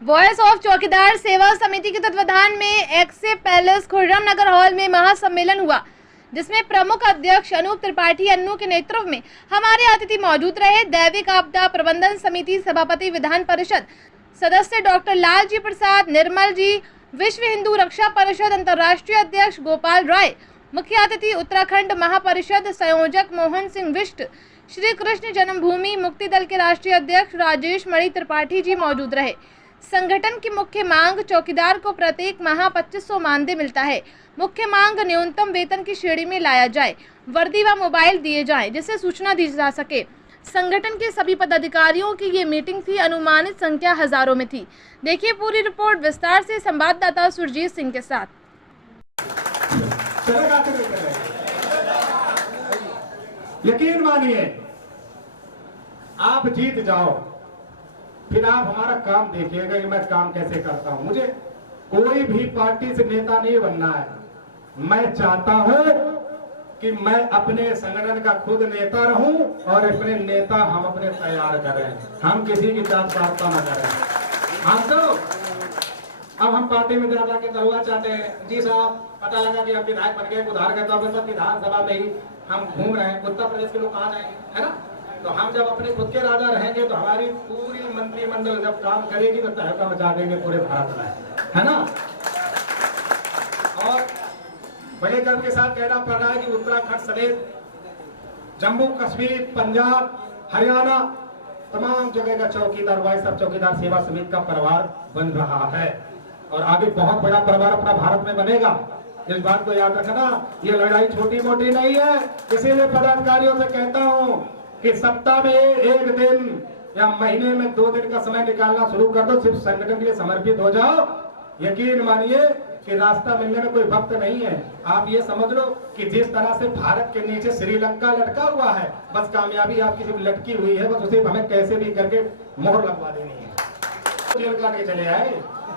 Voice of चौकीदार सेवा समिति के तत्वाधान में एक्से पैलेस खुर्रम नगर हॉल में महासम्मेलन हुआ, जिसमें प्रमुख अध्यक्ष अनूप त्रिपाठी अन्नू के नेतृत्व में हमारे अतिथि मौजूद रहे। दैविक आपदा प्रबंधन समिति सभापति विधान परिषद सदस्य डॉक्टर लालजी प्रसाद निर्मल जी, विश्व हिंदू रक्षा परिषद अंतर्राष्ट्रीय अध्यक्ष गोपाल राय, मुख्य अतिथि उत्तराखंड महापरिषद संयोजक मोहन सिंह विष्ट, श्री कृष्ण जन्मभूमि मुक्ति दल के राष्ट्रीय अध्यक्ष राजेश मणि त्रिपाठी जी मौजूद रहे। संगठन की मुख्य मांग चौकीदार को प्रत्येक माह 2500 मानदेय मिलता है। मुख्य मांग न्यूनतम वेतन की श्रेणी में लाया जाए, वर्दी व मोबाइल दिए जाएं जिससे सूचना दी जा सके। संगठन के सभी पदाधिकारियों की ये मीटिंग थी। अनुमानित संख्या हजारों में थी। देखिए पूरी रिपोर्ट विस्तार से संवाददाता सुरजीत सिंह के साथ। यकीन मानिए, आप जीत जाओ, फिर आप हमारा काम देखिएगा कि मैं काम कैसे करता हूं। मुझे कोई भी पार्टी से नेता नहीं बनना है। मैं चाहता हूं कि मैं अपने संगठन का खुद नेता रहूं और अपने नेता हम अपने तैयार करें। हम किसी की जात पात न करें। हम तो अब हम पार्टी में जाके दलवा चाहते हैं। जी साहब, पता लगा कि अब विधायक बन गए, उधार के तौर पर विधानसभा में ही हम घूम रहे हैं। उत्तर प्रदेश के लोग कहाँ जाएंगे, है ना? तो हम जब अपने खुद के राजा रहेंगे तो हमारी पूरी मंत्रिमंडल जब काम करेगी तो तहलका मचा देंगे पूरे भारत में, है ना? और बड़े गर्व के साथ कहना पड़ रहा है कि उत्तराखंड समेत जम्मू कश्मीर, पंजाब, हरियाणा तमाम जगह का चौकीदार वॉइस ऑफ चौकीदार सेवा समिति का परिवार बन रहा है और आगे बहुत बड़ा परिवार अपना भारत में बनेगा। इस बात को याद रखना, ये लड़ाई छोटी मोटी नहीं है। इसीलिए पदाधिकारियों से कहता हूं कि सप्ताह में एक दिन या महीने में 2 दिन का समय निकालना शुरू कर दो, सिर्फ संगठन के लिए समर्पित हो जाओ। यकीन मानिए कि रास्ता मिलने में कोई वक्त नहीं है। आप ये समझ लो कि जिस तरह से भारत के नीचे श्रीलंका लटका हुआ है, बस कामयाबी आपकी सिर्फ लटकी हुई है, बस उसे हमें कैसे भी करके मोहर लगवा देनी है। जेल काट के चले आए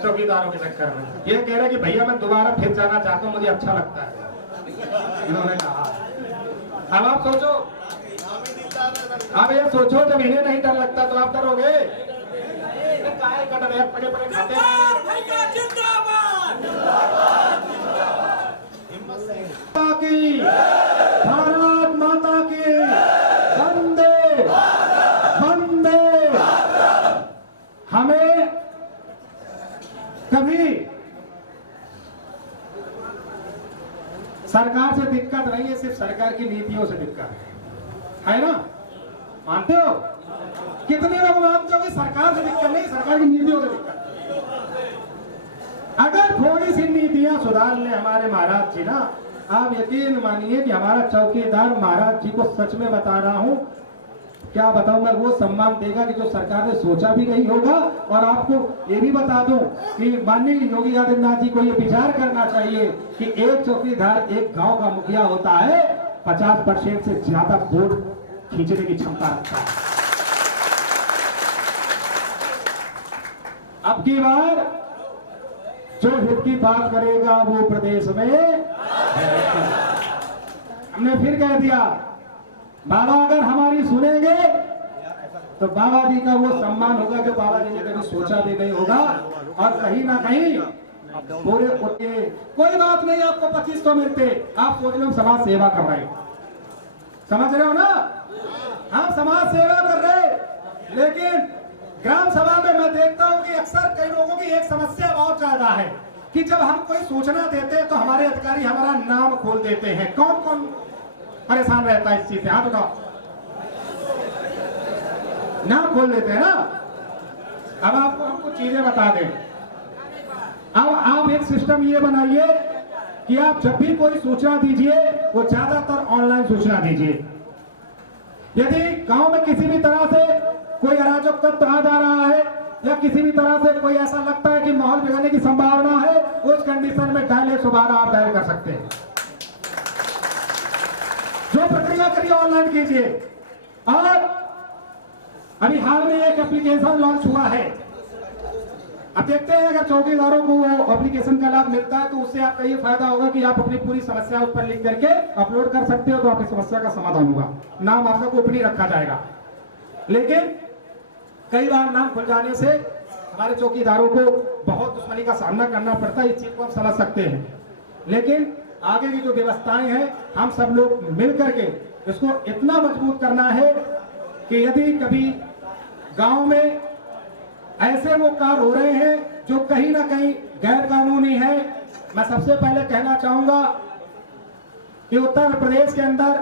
चौकीदारों के चक्कर में। ये कह रहे कि भैया मैं दोबारा फिर जाना चाहता हूँ, मुझे अच्छा लगता है, इन्होंने कहा। अब आप सोचो, अब ये सोचो, जब इन्हें नहीं डर लगता तो आप डरोगे? बड़े बड़े खाते भारत माता की वंदे वंदे। हमें कभी सरकार से दिक्कत नहीं है, सिर्फ सरकार की नीतियों से दिक्कत है ना? मानते हो? कितने लोग मानते हो कि सरकार से दिक्कत नहीं, सरकार की नीतियों से दिक्कत? अगर थोड़ी सी नीतियां सुधार ले हमारे महाराज जी ना, आप यकीन मानिए कि हमारा चौकीदार महाराज जी को सच में बता रहा हूं, क्या बताऊं मैं, वो सम्मान देगा कि जो सरकार ने सोचा भी नहीं होगा। और आपको ये भी बता दूं कि माननीय योगी आदित्यनाथ जी को ये विचार करना चाहिए कि एक चौकीदार एक गांव का मुखिया होता है, 50% से ज्यादा वोट खींचने की क्षमता रखता है। अब की बार जो हित की बात करेगा वो प्रदेश में, हमने फिर कह दिया, बाबा अगर हमारी सुनेंगे तो बाबा जी का वो सम्मान होगा जो बाबा जी ने कभी सोचा भी नहीं होगा। और कहीं ना कहीं पूरे कोई बात नहीं, आपको 2500 मिलते, आप सोच लो समाज सेवा कर रहे, समझ रहे हो ना? हम समाज सेवा कर रहे, लेकिन ग्राम सभा में मैं देखता हूं कि अक्सर कई लोगों की एक समस्या बहुत ज्यादा है कि जब हम कोई सूचना देते हैं तो हमारे अधिकारी हमारा नाम खोल देते हैं। कौन कौन परेशान रहता है इस चीज से? हाथ उठाओ। नाम खोल देते हैं ना। अब आपको हमको चीजें बता दें। अब आप एक सिस्टम ये बनाइए कि आप जब भी कोई सूचना दीजिए वो ज्यादातर ऑनलाइन सूचना दीजिए। यदि गांव में किसी भी तरह से कोई अराजक तत्व आ जा रहा है या किसी भी तरह से कोई ऐसा लगता है कि माहौल बिगड़ने की संभावना है, उस कंडीशन में डायल 112 आप डायल कर सकते हैं। जो प्रक्रिया करिए ऑनलाइन कीजिए। और अभी हाल में एक एप्लीकेशन लॉन्च हुआ है, अब देखते हैं अगर चौकीदारों को वो एप्लीकेशन का लाभ मिलता है तो उससे आपका ये फायदा होगा कि आप अपनी पूरी समस्या उस पर लिख करके अपलोड कर सकते हो, तो आपकी समस्या का समाधान होगा। नाम आपका गोपनीय रखा जाएगा। लेकिन कई बार नाम खुल जाने से हमारे चौकीदारों को बहुत दुश्मनी का सामना करना पड़ता है, इस चीज को हम समझ सकते हैं। लेकिन आगे की जो व्यवस्थाएं हैं हम सब लोग मिल करके इसको इतना मजबूत करना है कि यदि कभी गांव में ऐसे वो कार्य हो रहे हैं जो कहीं ना कहीं गैर कानूनी है, मैं सबसे पहले कहना चाहूंगा कि उत्तर प्रदेश के अंदर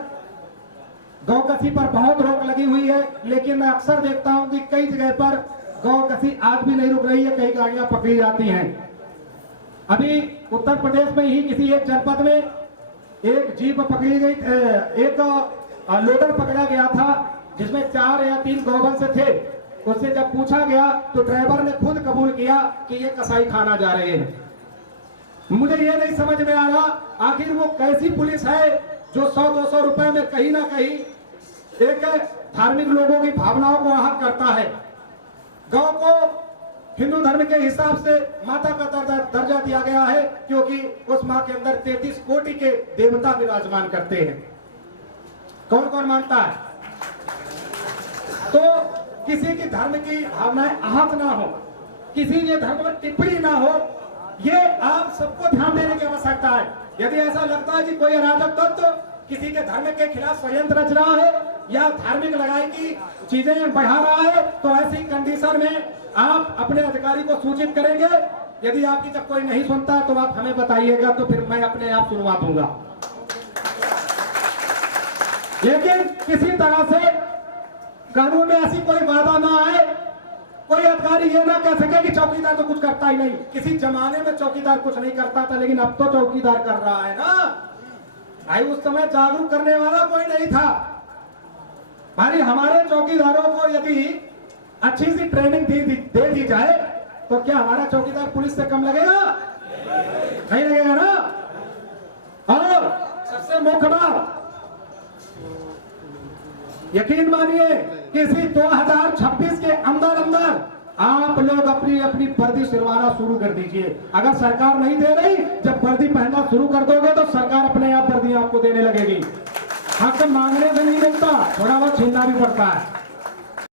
गौकसी पर बहुत रोक लगी हुई है, लेकिन मैं अक्सर देखता हूं कि कई जगह पर गौकसी आज भी नहीं रुक रही है, कई गाड़ियां पकड़ी जाती हैं। अभी उत्तर प्रदेश में ही किसी एक जनपद में एक जीप पकड़ी गई, एक लोडर पकड़ा गया था जिसमें 4 या 3 गौवंश थे। उससे जब पूछा गया तो ड्राइवर ने खुद कबूल किया कि ये कसाई खाना जा रहे हैं। मुझे ये नहीं समझ में आ रहा आखिर वो कैसी पुलिस है जो 100-200 रुपए में कहीं ना कहीं एक धार्मिक लोगों की भावनाओं को आहत करता है। गौ को हिंदू धर्म के हिसाब से माता का दर्जा दिया गया है, क्योंकि उस मां के अंदर 33 कोटि के देवता विराजमान करते हैं। कौन कौन मानता है? तो किसी की धर्म की भावनाएं आहत ना हो, किसी के धर्म में टिप्पणी ना हो, ये आप सबको ध्यान देने की आवश्यकता है। यदि ऐसा लगता है कि कोई अराजक तत्व किसी के धर्म के खिलाफ षड्यंत्र रच रहा है या धार्मिक लड़ाई की चीजें बढ़ा रहा है, तो ऐसी कंडीशन में आप अपने अधिकारी को सूचित करेंगे। यदि आपकी जब कोई नहीं सुनता तो आप हमें बताइएगा, तो फिर मैं अपने आप सुनवा दूंगा। लेकिन किसी तरह से कानून में ऐसी कोई बाधा ना आए, कोई अधिकारी ये ना कह सके कि चौकीदार तो कुछ करता ही नहीं। किसी जमाने में चौकीदार कुछ नहीं करता था, लेकिन अब तो चौकीदार कर रहा है ना भाई। उस समय जागरूक करने वाला कोई नहीं था भाई। हमारे चौकीदारों को यदि अच्छी सी ट्रेनिंग दे दी जाए तो क्या हमारा चौकीदार पुलिस से कम लगेगा? नहीं लगेगा ना। और सबसे मुख्य बात, यकीन मानिए किसी 2026 के अंदर आप लोग अपनी अपनी वर्दी सिलवाना शुरू कर दीजिए। अगर सरकार नहीं दे रही, जब वर्दी पहनना शुरू कर दोगे तो सरकार अपने आप वर्दी आपको देने लगेगी। हक मांगने से नहीं मिलता, थोड़ा बहुत छीनना भी पड़ता है।